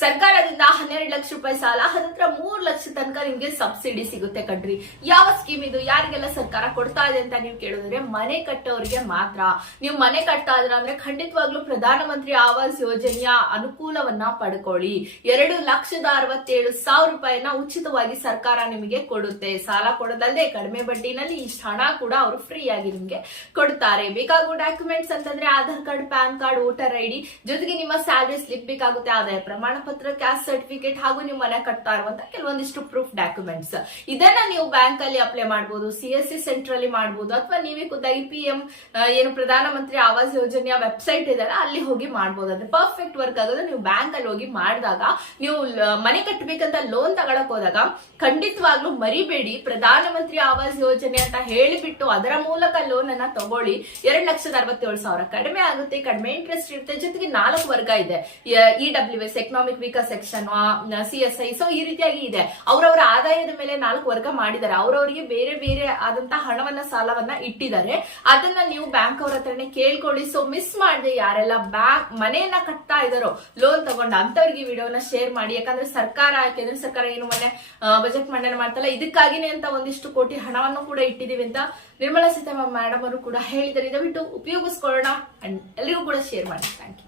ಸರ್ಕಾರದಿಂದ ಹನ್ನೆರಡು ಲಕ್ಷ ರೂಪಾಯಿ ಸಾಲ ಹತ್ರ ಮೂರ್ ಲಕ್ಷ ತನಕ ನಿಮ್ಗೆ ಸಬ್ಸಿಡಿ ಸಿಗುತ್ತೆ ಕಣ್ರಿ. ಯಾವ ಸ್ಕೀಮ್ ಇದು? ಯಾರಿಗೆಲ್ಲ ಸರ್ಕಾರ ಕೊಡ್ತಾ ಇದೆ ಅಂತ ನೀವು ಕೇಳಿದ್ರೆ ಮನೆ ಕಟ್ಟೋರಿಗೆ ಮಾತ್ರ. ನೀವು ಮನೆ ಕಟ್ತಾ ಇದ್ರ ಅಂದ್ರೆ ಖಂಡಿತವಾಗ್ಲೂ ಪ್ರಧಾನಮಂತ್ರಿ ಆವಾಸ್ ಯೋಜನೆಯ ಅನುಕೂಲವನ್ನ ಪಡ್ಕೊಳ್ಳಿ. ಎರಡು ಲಕ್ಷದ ಅರವತ್ತೇಳು ಸಾವಿರ ರೂಪಾಯಿನ ಉಚಿತವಾಗಿ ಸರ್ಕಾರ ನಿಮಗೆ ಕೊಡುತ್ತೆ. ಸಾಲ ಕೊಡೋದಲ್ಲದೆ ಕಡಿಮೆ ಬಡ್ಡಿನಲ್ಲಿ ಇಷ್ಟು ಹಣ ಕೂಡ ಅವರು ಫ್ರೀ ಆಗಿ ನಿಮ್ಗೆ ಕೊಡ್ತಾರೆ. ಬೇಕಾಗುವ ಡಾಕ್ಯುಮೆಂಟ್ಸ್ ಅಂತಂದ್ರೆ Aadhaar card, PAN card, voter ID ಜೊತೆಗೆ ನಿಮ್ಮ ಸ್ಯಾಲರಿ ಸ್ಲಿಪ್ ಬೇಕಾಗುತ್ತೆ. ಆದಾಯ ಪ್ರಮಾಣ ಪತ್ರ ಕ್ಯಾಸ್ಟ್ ಸರ್ಟಿಫಿಕೇಟ್ ಹಾಗೂ ನೀವು ಮನೆ ಕಟ್ತಾ ಇರುವಂತ ಕೆಲವೊಂದಿಷ್ಟು ಪ್ರೂಫ್ ಡಾಕ್ಯುಮೆಂಟ್ಸ್ ಇದನ್ನ ನೀವು ಬ್ಯಾಂಕ್ ಅಲ್ಲಿ ಅಪ್ಲೈ ಮಾಡಬಹುದು ಸಿ ಎಸ್ ಸಿ ಸೆಂಟರ್ ಅಲ್ಲಿ ಮಾಡಬಹುದು ಅಥವಾ ನೀವೇ ಖುದ್ದಾಗಿ ಪಿ ಎಂ ಏನು ಪ್ರಧಾನಮಂತ್ರಿ ಆವಾಸ್ ಯೋಜನೆಯ ವೆಬ್ಸೈಟ್ ಇದೆ ಅಲ್ಲಿ ಹೋಗಿ ಮಾಡಬಹುದು ಅಂದ್ರೆ ಪರ್ಫೆಕ್ಟ್ ವರ್ಕ್ ಆಗೋದು ನೀವು ಬ್ಯಾಂಕ್ ಅಲ್ಲಿ ಹೋಗಿ ಮಾಡಿದಾಗ, ನೀವು ಮನೆ ಕಟ್ಟಬೇಕಂತ ಲೋನ್ ತಗೊಳಕ್ ಹೋದಾಗ, ಖಂಡಿತವಾಗ್ಲೂ ಮರಿಬೇಡಿ. ಪ್ರಧಾನಮಂತ್ರಿ ಆವಾಸ್ ಯೋಜನೆ ಅಂತ ಹೇಳಿಬಿಟ್ಟು ಅದರ ಮೂಲಕ ಲೋನ್ ಅನ್ನ ತಗೊಳ್ಳಿ. ಎರಡ್ ಲಕ್ಷದ ಅರವತ್ತೇಳು ಸಾವಿರ ಕಡಿಮೆ ಆಗುತ್ತೆ, ಕಡಿಮೆ ಇಂಟ್ರೆಸ್ಟ್ ಇರುತ್ತೆ, ಜೊತೆಗೆ ನಾಲ್ಕು ವರ್ಗ ಇದೆ. E W S economic weaker section C S I so ಈ ರೀತಿಯಾಗಿ ಇದೆ. ಅವರವರ ಆದಾಯದ ಮೇಲೆ ನಾಲ್ಕು ವರ್ಗ ಮಾಡಿದ್ದಾರೆ. ಅವರವರಿಗೆ ಬೇರೆ ಬೇರೆ ಆದಂತಹ ಹಣವನ್ನ, ಸಾಲವನ್ನ ಇಟ್ಟಿದ್ದಾರೆ. ಅದನ್ನ ನೀವು ಬ್ಯಾಂಕ್ ಅವ್ರ ಹತ್ರನೇ ಕೇಳ್ಕೊಳ್ಳಿ. ಸೊ ಮಿಸ್ ಮಾಡದೆ ಯಾರೆಲ್ಲ ಬ್ಯಾಂಕ್ ಮನೆಯನ್ನ ಕಟ್ತಾ ಇದಾರೋ ಲೋನ್ ತಗೊಂಡ ಅಂತವ್ರಿಗೆ ವಿಡಿಯೋನ ಶೇರ್ ಮಾಡಿ. ಯಾಕಂದ್ರೆ ಸರ್ಕಾರ ಕೇಂದ್ರ ಸರ್ಕಾರ ಏನು ಮೊನ್ನೆ ಬಜೆಟ್ ಮಂಡನೆ ಮಾಡ್ತಲ್ಲ, ಇದಕ್ಕಾಗಿನೇ ಅಂತ ಒಂದಿಷ್ಟು ಕೋಟಿ ಹಣವನ್ನು ಕೂಡ ಇಟ್ಟಿದೀವಿ ಅಂತ ನಿರ್ಮಲಾ ಸೀತಾರಾಮನ್ ಮೇಡಮ್ ಅವರು ಕೂಡ ಹೇಳಿದ್ದಾರೆ. ದಯವಿಟ್ಟು ಉಪಯೋಗಿಸ್ಕೊಳ್ಳೋಣ. ಅಂಡ್ ಎಲ್ಲರಿಗೂ ಕೂಡ ಶೇರ್ ಮಾಡಿ. Thank you